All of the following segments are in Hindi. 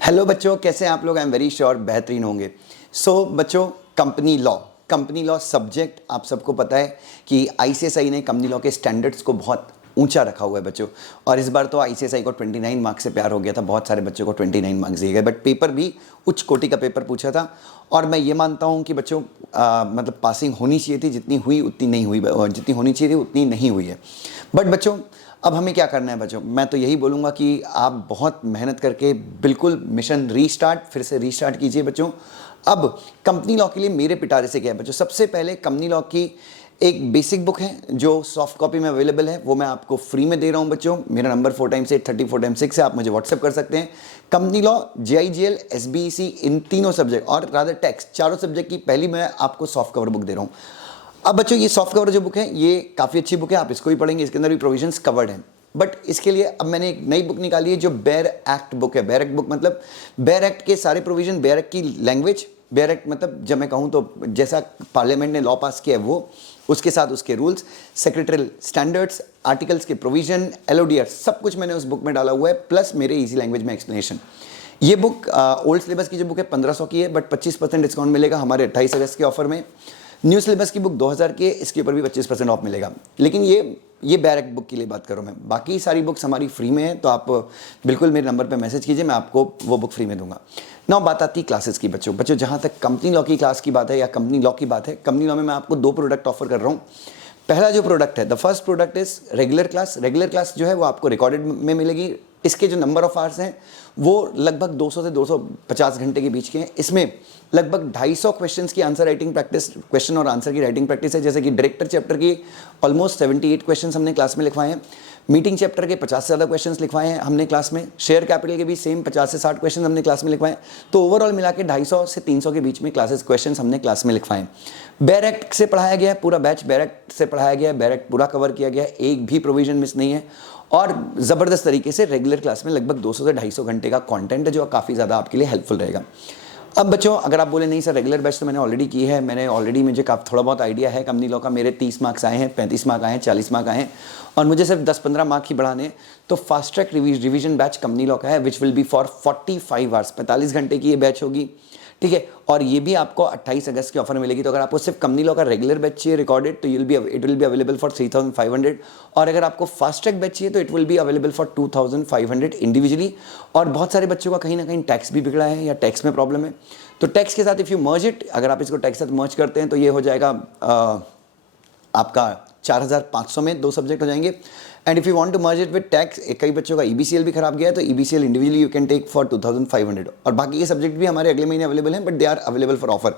हेलो बच्चों, कैसे हैं आप लोग? आई एम वेरी श्योर बेहतरीन होंगे। बच्चों, कंपनी लॉ सब्जेक्ट आप सबको पता है कि आईसीएसआई ने कंपनी लॉ के स्टैंडर्ड्स को बहुत ऊंचा रखा हुआ है बच्चों। और इस बार तो आईसीएसआई को 29 मार्क्स से प्यार हो गया था, बहुत सारे बच्चों को 29 मार्क्स दिए गए, बट पेपर भी उच्च कोटि का पेपर पूछा था। और मैं ये मानता हूँ कि बच्चों मतलब पासिंग होनी चाहिए थी, जितनी हुई उतनी नहीं हुई, जितनी होनी चाहिए थी उतनी नहीं हुई है। बट बच्चों, अब हमें क्या करना है बच्चों? मैं तो यही बोलूँगा कि आप बहुत मेहनत करके बिल्कुल मिशन फिर से रीस्टार्ट कीजिए बच्चों। अब कंपनी लॉ के लिए मेरे पिटारे से क्या है बच्चों? सबसे पहले कंपनी लॉ की एक बेसिक बुक है जो सॉफ्ट कॉपी में अवेलेबल है, वो मैं आपको फ्री में दे रहा हूँ बच्चों। मेरा नंबर 4x8 34x6 है, आप मुझे व्हाट्सएप कर सकते हैं। कंपनी लॉ, JIGL, SBEC, इन तीनों सब्जेक्ट और रादर टैक्स, चारों सब्जेक्ट की पहली मैं आपको सॉफ्ट कवर बुक दे रहा हूँ। अब बच्चों, ये सॉफ्ट कवर जो बुक है ये काफ़ी अच्छी बुक है, आप इसको ही पढ़ेंगे, इसके अंदर भी प्रोविजंस कवर्ड हैं। बट इसके लिए अब मैंने एक नई बुक निकाली है जो बेयर एक्ट बुक है। बेयर एक्ट बुक मतलब बेयर एक्ट के सारे प्रोविजन, बेयर एक्ट की लैंग्वेज, बेयर एक्ट मतलब जब मैं कहूँ तो जैसा पार्लियामेंट ने लॉ पास किया है वो, उसके साथ उसके रूल्स, सेक्रेटरियल स्टैंडर्ड्स, आर्टिकल्स के प्रोविजन, LODR, सब कुछ मैंने उस बुक में डाला हुआ है, प्लस मेरे ईजी लैंग्वेज में एक्सप्लेनेशन। ये बुक ओल्ड सिलेबस की जो बुक है 1500 की है, बट 25% डिस्काउंट मिलेगा हमारे 28 अगस्त के ऑफर में। न्यू सिलेबस की बुक 2000 की है, इसके ऊपर भी 25% ऑफ मिलेगा। लेकिन ये डायरेक्ट बुक के लिए बात करूँ मैं, बाकी सारी बुक्स हमारी फ्री में है, तो आप बिल्कुल मेरे नंबर पे मैसेज कीजिए, मैं आपको वो बुक फ्री में दूंगा। नाउ बात आती है क्लासेस की बच्चों। जहाँ तक कंपनी लॉ की क्लास की बात है या कंपनी लॉ की बात है, कंपनी लॉ में मैं आपको 2 प्रोडक्ट ऑफर कर रहा हूँ। पहला जो प्रोडक्ट है, the first product is regular class. Regular class जो है वो आपको रिकॉर्डेड में मिलेगी। इसके जो नंबर ऑफ आवर्स हैं वो लगभग 200 से 250 घंटे के बीच के हैं। इसमें लगभग 250 क्वेश्चंस की आंसर राइटिंग प्रैक्टिस, क्वेश्चन और आंसर की राइटिंग प्रैक्टिस है। जैसे कि डायरेक्टर चैप्टर की ऑलमोस्ट 78 क्वेश्चंस हमने क्लास में लिखवाए हैं। मीटिंग चैप्टर के 50 से ज़्यादा क्वेश्चंस लिखवाए हैं हमने क्लास में। शेयर कैपिटल के भी सेम 50 से 60 क्वेश्चन हमने क्लास में लिखवाए हैं। तो ओवरऑल मिला के 250 से 300 के बीच में क्वेश्चन हमने क्लास में लिखवाए हैं। बेयर एक्ट से पढ़ाया गया है, पूरा बैच बेयर एक्ट से पढ़ाया गया है, बेयर एक्ट पूरा कवर किया गया है, एक भी प्रोविजन मिस नहीं है। और ज़बरदस्त तरीके से रेगुलर क्लास में लगभग 200 से 250 घंटे का कंटेंट है जो काफ़ी ज़्यादा आपके लिए हेल्पफुल रहेगा। अब बच्चों, अगर आप बोले नहीं सर रेगुलर बैच तो मैंने ऑलरेडी की है, मुझे थोड़ा बहुत आइडिया है कंपनी लॉ का, मेरे 30 मार्क्स आए हैं, 35 मार्क्स आए हैं, 40 मार्क्स आए हैं और मुझे सिर्फ 10-15 मार्क्स ही बढ़ाने हैं, तो fast track revision batch company law का है, which will be for 45 hours, 45 घंटे की ये बैच होगी, ठीक है। और ये भी आपको 28 अगस्त के ऑफर में मिलेगी। तो अगर आपको सिर्फ कंपनी लॉ का रेगुलर बैच चाहिए रिकॉर्डेड, तो it will be available for 3500। और अगर आपको फास्ट ट्रैक बैच चाहिए तो it will be available for 2500 individually. और बहुत सारे बच्चों का कहीं ना कहीं टैक्स भी बिगड़ा है या टैक्स में प्रॉब्लम है, तो टैक्स के साथ इफ़ यू मर्ज इट, अगर आप इसको टैक्स के साथ मर्ज करते हैं तो ये हो जाएगा आपका 4500 में 2 सब्जेक्ट हो जाएंगे। And if you want to merge it with tax, कई बच्चों का EBCL भी खराब गया है, तो EBCL individually you can take for 2500। और बाकी के सब्जेक्ट भी हमारे अगले महीने अवेलेबल हैं, but they are available for offer.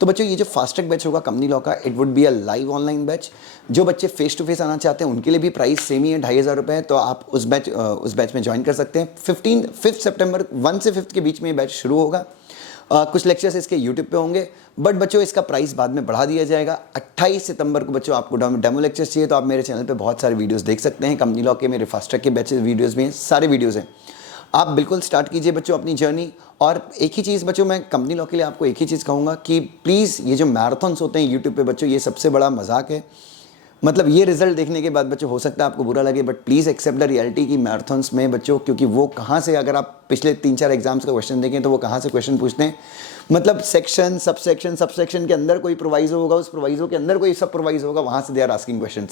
तो बच्चों, ये जो फास्ट ट्रैक बैच होगा कंपनी लॉ का, it would be a live online batch. जो बच्चे फेस टू फेस आना चाहते हैं उनके लिए भी प्राइस सेम ही है, 2500 रुपये, तो आप उस बैच में ज्वाइन कर सकते हैं। 5 सितंबर 1 से 5 के बीच में ये बैच शुरू होगा। कुछ लेक्चर्स इसके यूट्यूब पे होंगे, बट बच्चों इसका प्राइस बाद में बढ़ा दिया जाएगा। 28 सितंबर को बच्चों आपको डेमो लेक्चर्स चाहिए तो आप मेरे चैनल पे बहुत सारे वीडियोस देख सकते हैं। कंपनी लॉ के मेरे फास्ट ट्रैक के बैचेस वीडियोस भी हैं, सारे वीडियोस हैं। आप बिल्कुल स्टार्ट कीजिए बच्चों अपनी जर्नी। और एक ही चीज़ बच्चों, मैं कंपनी लॉ के लिए आपको एक ही चीज़ कहूँगा कि प्लीज़ ये जो मैराथन्स होते हैं यूट्यूब पे बच्चों, ये सबसे बड़ा मजाक है। मतलब ये रिजल्ट देखने के बाद बच्चों हो सकता है आपको बुरा लगे, but please accept the reality की मैराथन्स में बच्चों, क्योंकि वो कहाँ से, अगर आप पिछले 3-4 एग्जाम्स का क्वेश्चन देखें तो वो कहाँ से क्वेश्चन पूछते हैं, मतलब सेक्शन सब सेक्शन के अंदर कोई प्रोवाइजो होगा, उस प्रोवाइजो के अंदर कोई सब प्रोवाइजो होगा, वहाँ से they are asking question.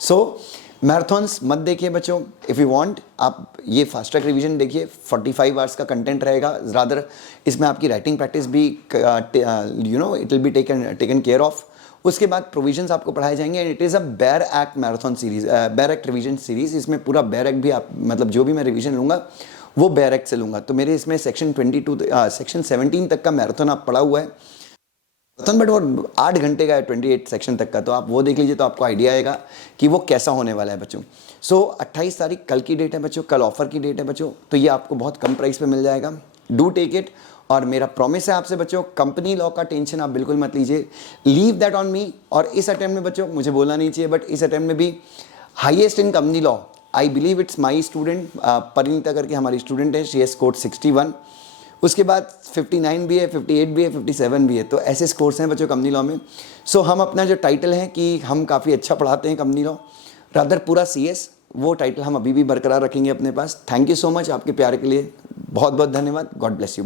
So marathons मत देखिए बच्चों। इफ़ यू वांट, आप ये फास्ट ट्रैक रिवीजन देखिए, 45 आवर्स का कंटेंट रहेगा। रादर इसमें आपकी राइटिंग प्रैक्टिस भी it will be taken care of. उसके बाद प्रोविजंस आपको पढ़ाए जाएंगे and it is a bare act marathon series, bare act revision series. इसमें पूरा बेयर एक्ट भी आप, मतलब जो भी मैं रिवीजन लूँगा वो बेयर एक्ट से लूँगा। तो मेरे इसमें सेक्शन 17 तक का मैराथन आप पढ़ा हुआ है, बट वो 8 घंटे का है, 28 सेक्शन तक का, तो आप वो देख लीजिए तो आपको आइडिया आएगा कि वो कैसा होने वाला है बच्चों। 28 तारीख कल की डेट है बच्चों, कल ऑफर की डेट है बच्चों, तो ये आपको बहुत कम प्राइस पे मिल जाएगा। Do take it. और मेरा प्रॉमिस है आपसे बच्चों, कंपनी लॉ का टेंशन आप बिल्कुल मत लीजिए, लीव दैट ऑन मी। और इस अटेम्प्ट में बच्चों, मुझे बोलना नहीं चाहिए, बट इस अटेम्प्ट में भी highest in company law, I believe it's my student Parineeta करके हमारी स्टूडेंट है, शी हैज स्कोर्ड 61। उसके बाद 59 भी है, 58 भी है, 57 भी है। तो ऐसे स्कोर्स हैं बच्चों कंपनी लॉ में। हम अपना जो टाइटल है कि हम काफ़ी अच्छा पढ़ाते हैं कंपनी लॉ, रादर पूरा CS वो टाइटल हम अभी भी बरकरार रखेंगे अपने पास। थैंक यू सो मच आपके प्यार के लिए, बहुत बहुत धन्यवाद। God bless you.